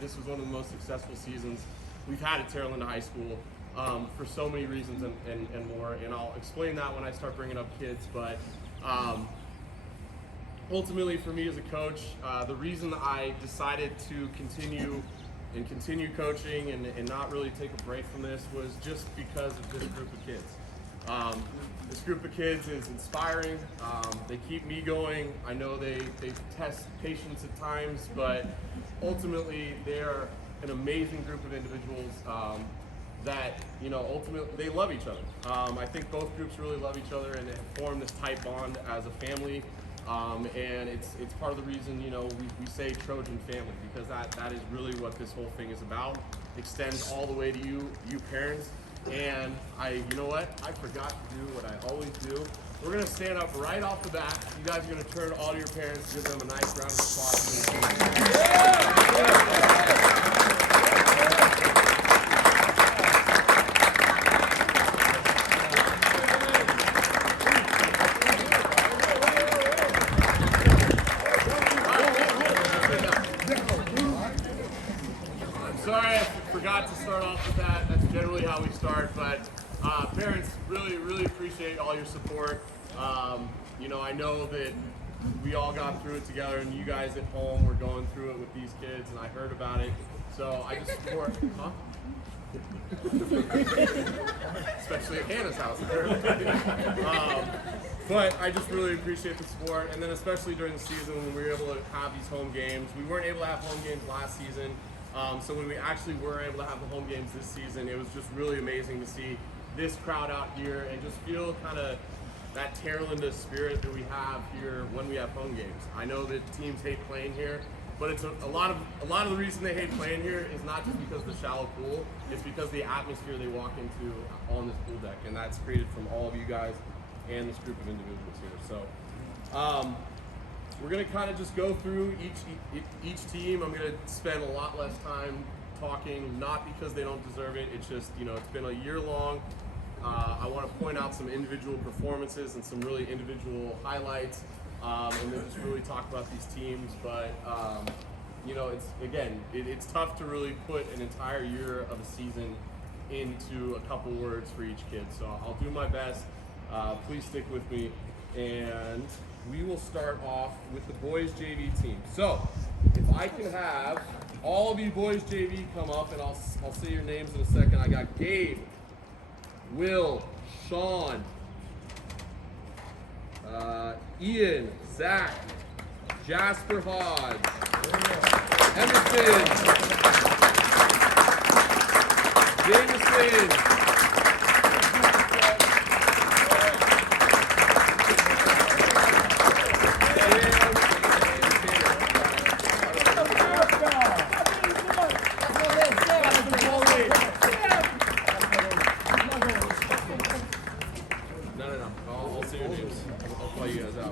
this was one of the most successful seasons we've had at Terra Linda High School for so many reasons and more. And I'll explain that when I start bringing up kids. But ultimately, for me as a coach, the reason I decided to continue coaching and not really take a break from this was just because of this group of kids. This group of kids is inspiring. They keep me going. I know they test patience at times, but ultimately they're an amazing group of individuals that, ultimately they love each other. I think both groups really love each other and form this tight bond as a family. And it's part of the reason, we say Trojan family, because that is really what this whole thing is about. Extends all the way to you parents. And you know what? I forgot to do what I always do. We're gonna stand up right off the bat. You guys are gonna turn to all your parents, give them a nice round of applause. Sorry, I forgot to start off with that. That's generally how we start, but parents, really appreciate all your support. I know that we all got through it together, and you guys at home were going through it with these kids, and I heard about it. So I just support, especially at Hannah's house. But I just really appreciate the support, and then especially during the season when we were able to have these home games. We weren't able to have home games last season. So when we actually were able to have the home games this season, it was just really amazing to see this crowd out here and just feel kind of that Terra Linda spirit that we have here when we have home games. I know that teams hate playing here, but it's a lot of the reason they hate playing here is not just because of the shallow pool, it's because the atmosphere they walk into on this pool deck, and that's created from all of you guys and this group of individuals here. So we're going to kind of just go through each team. I'm going to spend a lot less time talking, not because they don't deserve it. It's just, it's been a year long. I want to point out some individual performances and some really individual highlights, and then just really talk about these teams. But, it's tough to really put an entire year of a season into a couple words for each kid. So I'll do my best. Please stick with me. And we will start off with the boys JV team. So, if I can have all of you boys JV come up, and I'll say your names in a second. I got Gabe, Will, Sean, Ian, Zach, Jasper Hodge, Emerson, Jameson,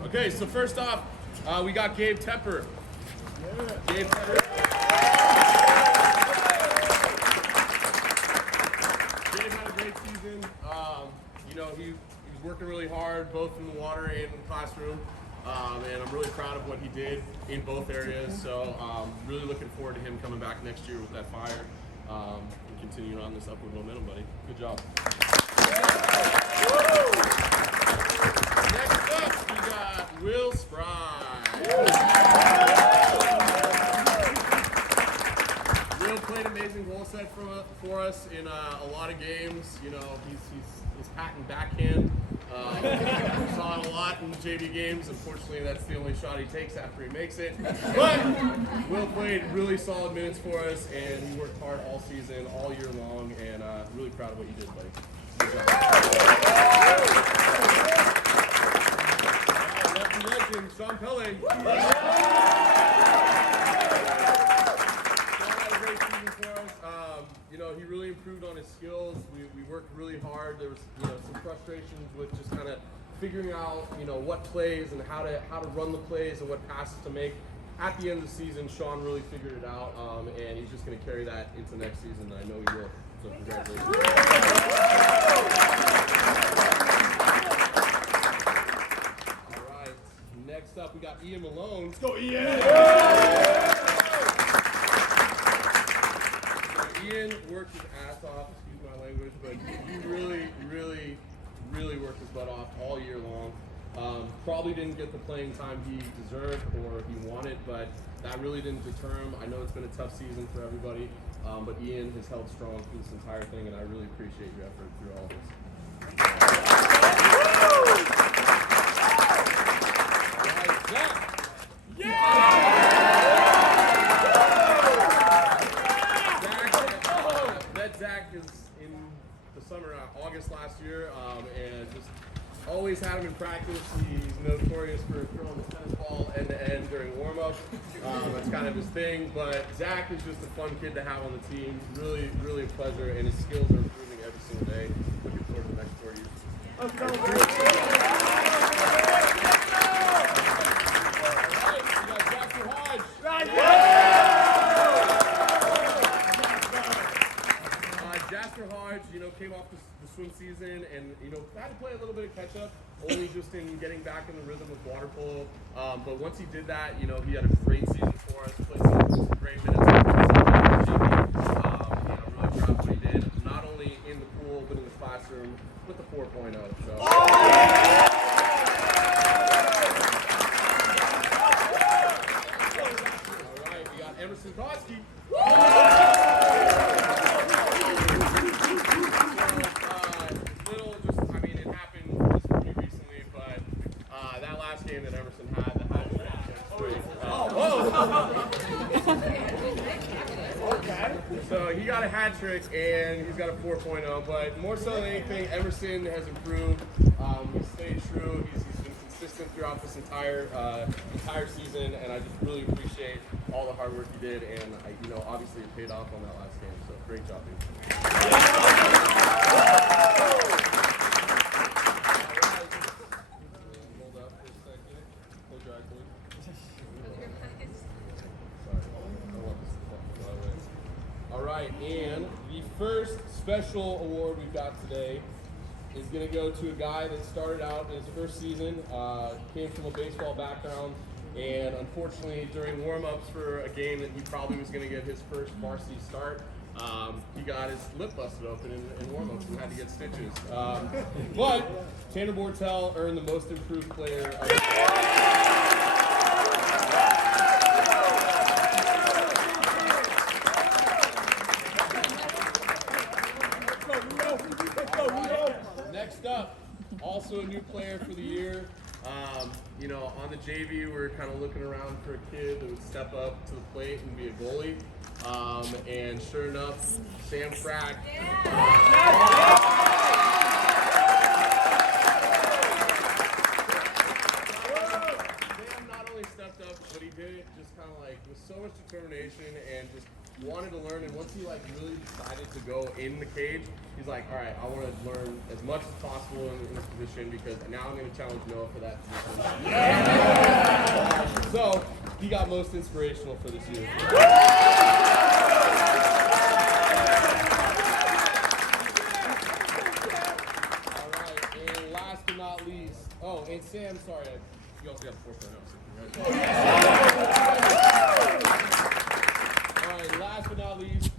Okay, so first off, we got Gabe Tepper. Gabe Tepper. Gabe had a great season. He was working really hard, both in the water and in the classroom. And I'm really proud of what he did in both areas. So really looking forward to him coming back next year with that fire and continuing on this upward momentum, buddy. Good job. Next up, we got Will Spry. Will played amazing goal set for us in a lot of games. He's hat and backhand. We saw it a lot in the JV games. Unfortunately, that's the only shot he takes after he makes it. But Will played really solid minutes for us, and he worked hard all season, all year long, and really proud of what you did, buddy. Good job. Legend, Sean Pelling. Sean had a great season for us. He really improved on his skills. We worked really hard. There was some frustrations with just kind of figuring out what plays and how to run the plays and what passes to make. At the end of the season, Sean really figured it out, and he's just going to carry that into next season. I know he will. So congratulations. Next up, we got Ian Malone. Let's go, Ian! worked his ass off, excuse my language, but he really worked his butt off all year long. Probably didn't get the playing time he deserved or he wanted, but that really didn't deter him. I know it's been a tough season for everybody, but Ian has held strong through this entire thing, and I really appreciate your effort through all this. All right, Zach. Zach is in the summer, August last year, and just always had him in practice. He's notorious for throwing the tennis ball end to end during warm-up. That's kind of his thing. But Zach is just a fun kid to have on the team. Really a pleasure, and his skills are improving every single day. Looking forward to the next 4 years. Let's go. All right, we got Jasper Hodge. Jasper Hodge, came off the swim season and, had to play a little bit of catch-up, only just in getting back in the rhythm of water polo. But once he did that, he had a great season for us, played some great minutes. I'm really proud of what he did, not only in the pool, but in the classroom with the 4.0. So. All right, we got Emerson Koski. Game that Emerson had So he got a hat trick and he's got a 4.0, but more so than anything, Emerson has improved. He's stayed true. He's been consistent throughout this entire season, and I just really appreciate all the hard work he did, and obviously it paid off on that last game. So great job, dude. All right, and the first special award we've got today is going to go to a guy that started out in his first season, came from a baseball background, and unfortunately during warm-ups for a game that he probably was going to get his first varsity start, he got his lip busted open in warm-ups and had to get stitches. But Tanner Bortel earned the most improved player of the Next up, also a new player for the year. On the JV, we're kind of looking around for a kid that would step up to the plate and be a goalie. And sure enough, Sam Frack. Sam not only stepped up, but he did it just kind of like with so much determination and just wanted to learn. And once he really decided to go in the cage, he's like, all right, I want to learn as much as possible in this position because now I'm going to challenge Noah for that position. So he got most inspirational for this year. All right, and last but not least, and Sam, sorry, you also got a 4.0. All right, last but not least,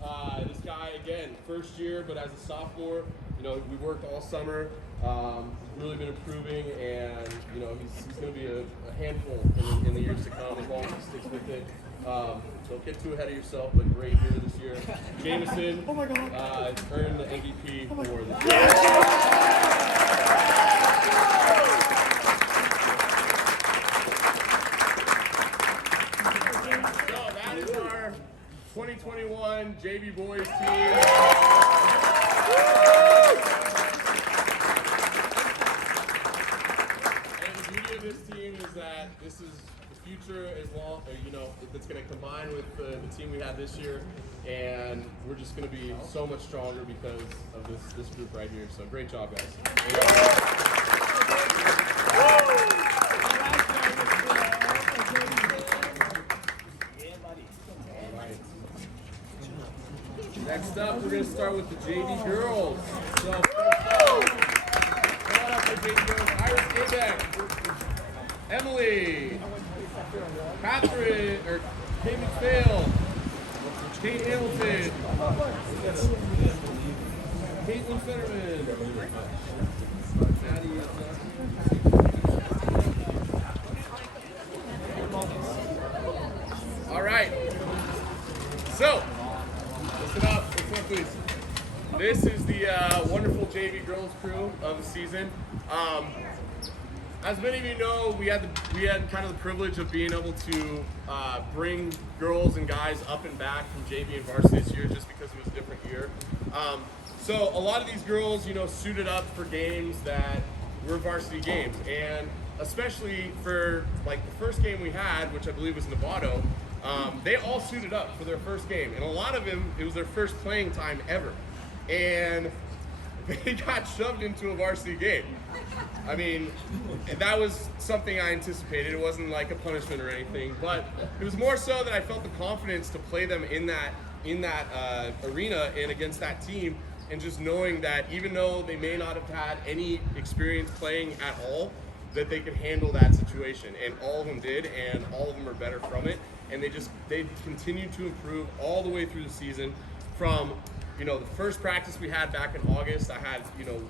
this guy, again, first year, but as a sophomore, we worked all summer. He's really been improving, and, he's going to be a handful in the years to come as long as he sticks with it. Don't get too ahead of yourself, but great year this year. Jameson earned the MVP for this year. So that is our 2021 JV Boys team. And the beauty of this team is that this is the future as well, that's going to combine with the team we had this year, and we're just going to be so much stronger because of this group right here. So great job, guys. Next up, we're going to start with the JV girls. So, come on up for JV girls. Iris Abeck, Emily, Catherine, or Kate McPhail, Kate Hamilton. Caitlin Fetterman. Maddie. All right. So, listen up, please. This is the wonderful JV girls crew of the season. As many of you know, we had kind of the privilege of being able to bring girls and guys up and back from JV and varsity this year, just because it was a different year. So a lot of these girls, suited up for games that were varsity games, and especially for like the first game we had, which I believe was Novato, they all suited up for their first game, and a lot of them, it was their first playing time ever, and they got shoved into a varsity game. I mean, that was something I anticipated. It wasn't like a punishment or anything, but it was more so that I felt the confidence to play them in that arena and against that team, and just knowing that even though they may not have had any experience playing at all, that they could handle that situation, and all of them did, and all of them are better from it, and they continued to improve all the way through the season. From the first practice we had back in August,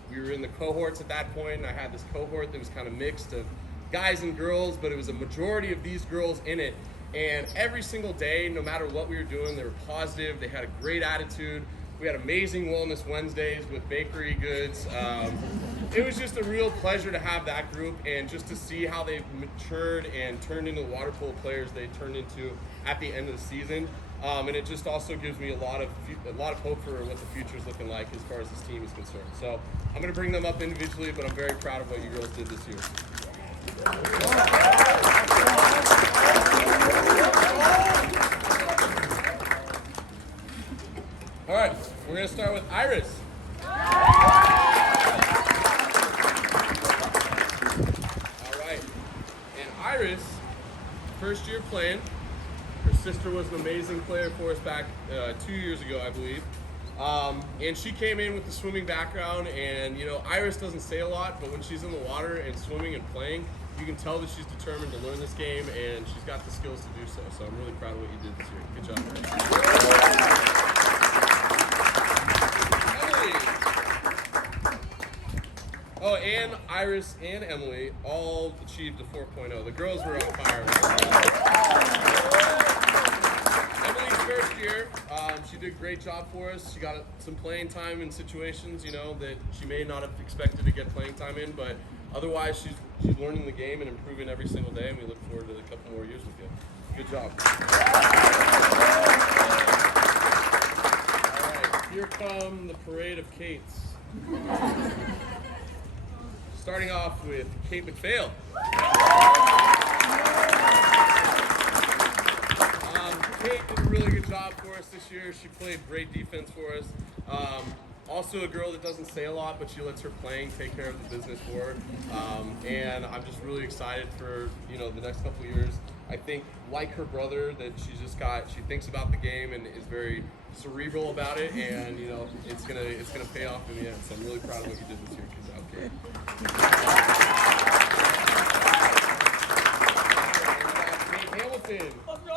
we were in the cohorts at that point, and I had this cohort that was kind of mixed of guys and girls, but it was a majority of these girls in it. And every single day, no matter what we were doing, they were positive, they had a great attitude. We had amazing Wellness Wednesdays with bakery goods. It was just a real pleasure to have that group, and just to see how they've matured and turned into the water polo players they turned into at the end of the season. And it just also gives me a lot of hope for what the future is looking like as far as this team is concerned. So I'm going to bring them up individually, but I'm very proud of what you girls did this year. All right, we're going to start with Iris. All right, and Iris, first year playing. Her sister was an amazing player for us back 2 years ago, I believe. And she came in with the swimming background, and Iris doesn't say a lot, but when she's in the water and swimming and playing, you can tell that she's determined to learn this game, and she's got the skills to do so. So I'm really proud of what you did this year. Good job, Emily. Oh, and Iris and Emily all achieved a 4.0. The girls were on fire. First year, she did a great job for us. She got some playing time in situations, that she may not have expected to get playing time in, but otherwise she's learning the game and improving every single day, and we look forward to a couple more years with you. Good job. All right, here come the parade of Kates. Starting off with Kate McPhail. Kate did a really good job for us this year. She played great defense for us. Also a girl that doesn't say a lot, but she lets her playing take care of the business for her. And I'm just really excited for the next couple of years. I think, like her brother, that she thinks about the game and is very cerebral about it, and it's gonna pay off in the end. So I'm really proud of what you did this year. Good job, Kate. Kate Hamilton. Let's go.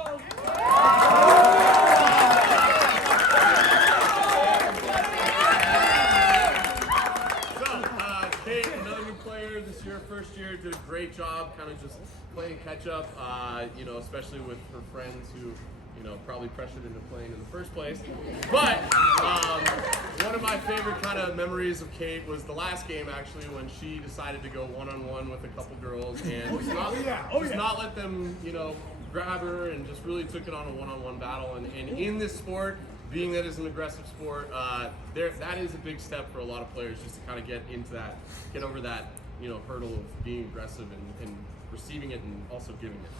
This year, first year, did a great job kind of just playing catch up, especially with her friends who, probably pressured into playing in the first place. But one of my favorite kind of memories of Kate was the last game, actually, when she decided to go one-on-one with a couple girls and not let them, grab her, and just really took it on a one-on-one battle. And in this sport, being that it's an aggressive sport, that is a big step for a lot of players, just to kind of get over that hurdle of being aggressive and receiving it and also giving it.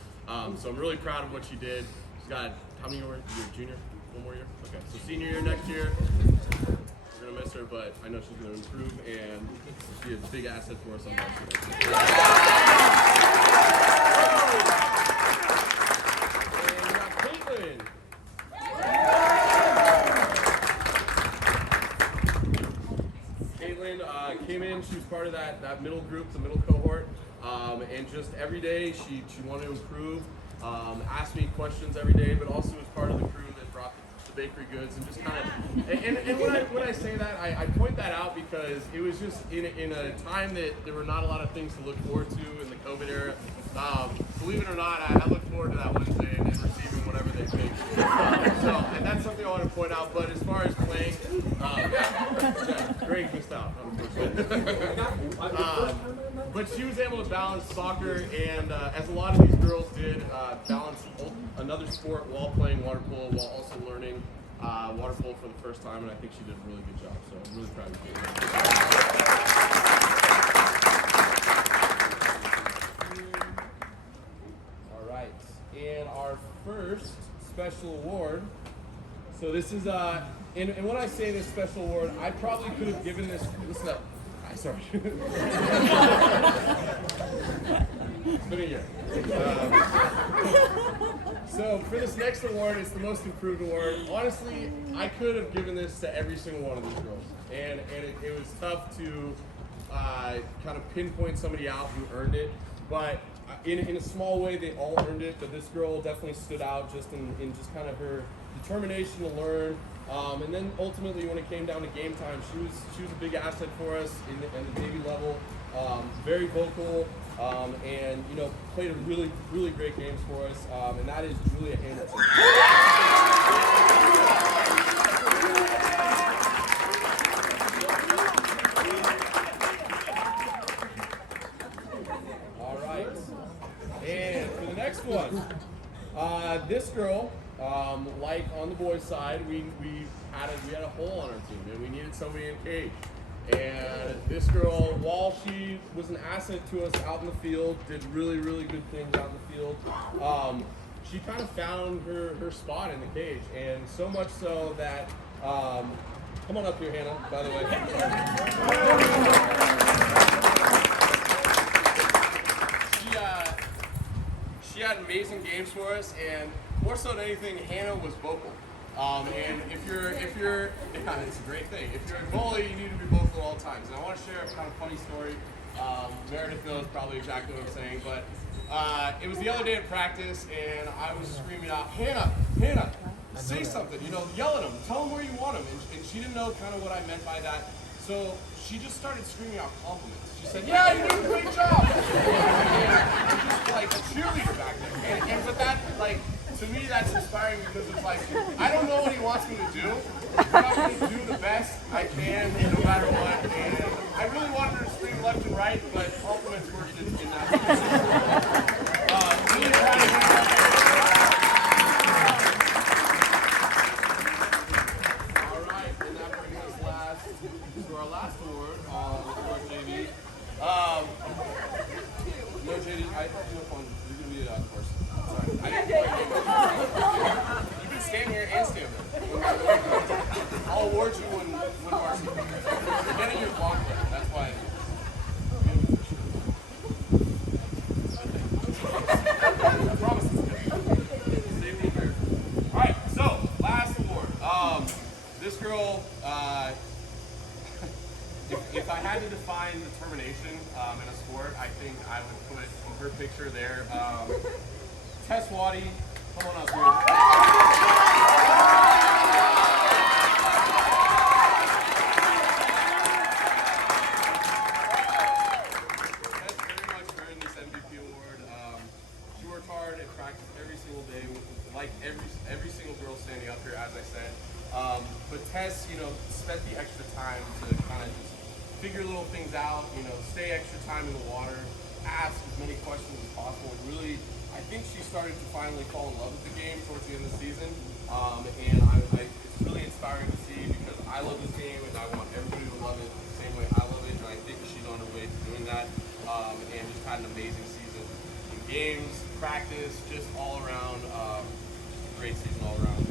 So I'm really proud of what she did. She's got, how many more? You're a junior? One more year? Okay, so senior year next year. We're going to miss her, but I know she's going to improve and be a big asset for us on varsity. And we got Caitlin. Caitlin came in, she was part of that middle group, the middle cohort, and just every day she wanted to improve, asked me questions every day, but also was part of the crew that brought the bakery goods, and just kind of. And when I say that, I point that out because it was just in a time that there were not a lot of things to look forward to in the COVID era. Believe it or not, I look forward to that Wednesday and receiving whatever they pick. And that's something I want to point out. But as far as playing, yeah, Greg missed out, unfortunately. But she was able to balance soccer and, as a lot of these girls did, balance another sport while playing water polo, while also learning water polo for the first time. And I think she did a really good job. So I'm really proud of you. All right, and our first special award. So this is, and when I say this special award, I probably could have given this, listen up. Sorry. It's been a year. So for this next award, it's the most improved award. Honestly, I could have given this to every single one of these girls. And it was tough to kind of pinpoint somebody out who earned it. But in a small way, they all earned it. But this girl definitely stood out just in just kind of her determination to learn. And then ultimately, when it came down to game time, she was a big asset for us in the Navy level. Very vocal, and played a really, really great games for us. And that is Julia Hamilton. All right. And for the next one, this girl. Like on the boys' side, we had a hole on our team, and we needed somebody in cage. And this girl, while she was an asset to us out in the field, did really, really good things out in the field. She kind of found her spot in the cage, and so much so that, come on up here, Hannah, by the way. She had amazing games for us, and more so than anything, Hannah was vocal. And if you're, yeah, it's a great thing. If you're a goalie, you need to be vocal at all times. And I want to share a kind of funny story. Meredith knows probably exactly what I'm saying, but it was the other day at practice, and I was screaming out, Hannah, say something, yell at him, tell him where you want him. And she didn't know kind of what I meant by that. So she just started screaming out compliments. She said, yeah, you're doing a great job. And just like a cheerleader back there. But that, to me, that's inspiring because it's like, I don't know what he wants me to do, but I'm going to do the best I can no matter what. And I really wanted her to scream left and right, but compliments worked in that situation. Really proud of her. All right, and that brings us to our last award, for JV. No, JD, I have no fun. You're going to be a person. You can stand here and stand there. I'll award you when varsity. You're getting your block there. That's why. I promise it's good. Safety first. All right. So last award. This girl. If I had to define determination in a sport, I think I would put her picture there. Tess Waddy, come on up here. Tess very much earned this MVP award. She worked hard at practice every single day, like every single girl standing up here, as I said. But Tess, spent the extra time to kind of just figure little things out, stay extra time in the water, ask as many questions as possible, and really, I think she started to finally fall in love with the game towards the end of the season, and it's really inspiring to see because I love this game and I want everybody to love it the same way I love it, and I think she's on her way to doing that, and just had an amazing season in games, practice, just all around, just a great season all around.